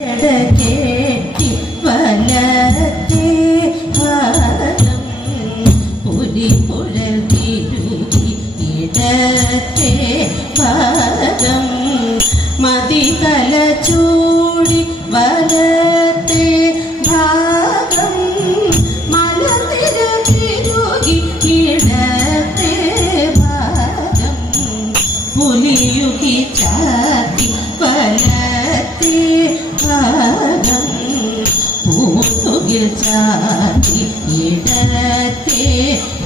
കേട്ടി വലത്തെ ഭാഗം പുലിപുഴൽ തിരുകി ഇടത്തെ ഭാഗം മതികല ചൂടി വലത്തെ ഭാഗം മലനിര തിരുകി ഇടത്തെ ഭാഗം പുലിയുകി ചാത്തി വലത്തെ ഭാഗം പൂത്തുകിൽ ചാത്തി ഇടത്തെ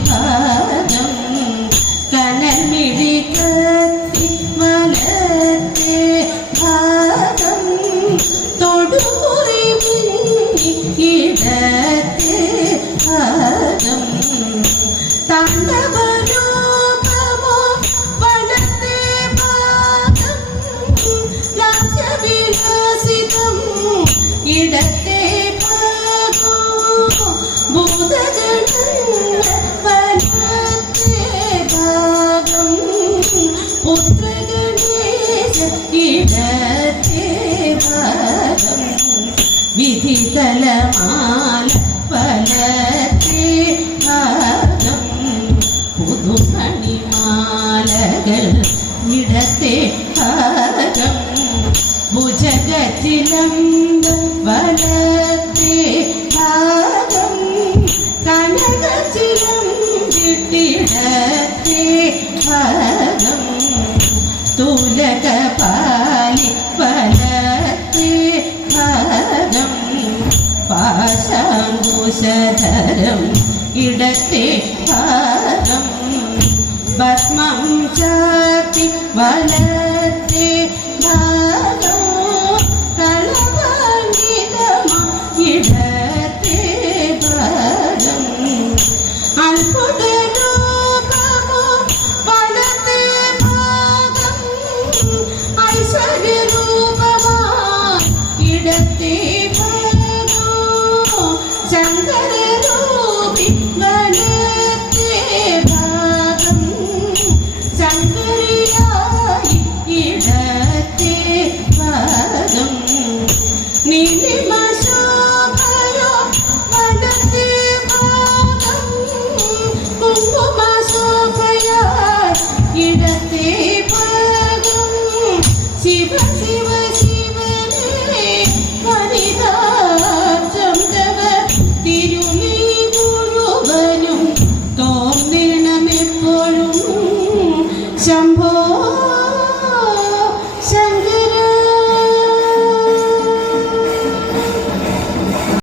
ഭാഗം കനൽമിഴി കത്തി വലത്തെ ഭാഗം തൊടുകുറി മിന്നി ഇടത്തെ ഭാഗം താണ്ഡവരൂപമോ വലത്തെ ഭാഗം ലാസ്യവിലാസിതം ഇടത്തെ ഭാഗം ഭൂതഗണങ്ങൾ വലത്തെ ഭാഗം പുത്രഗണേശ ഇടത്തെ ഭാഗം വിധിതലമാല വലത്തെ ഭാഗം പുതുമണിമാലകൾ ഇടത്തെ ഭാഗം ഭുജഗത്തിലമ്പ വലത്തെ ഭാഗം കനകത്തിലമ്പിട്ടിടത്തെ ഭാഗം തുലകപാലി വലത്തെ ഭാഗം പാശാങ്കുശധരം ഇടത്തെ ഭാഗം ഭസ്മം ചാത്തി വല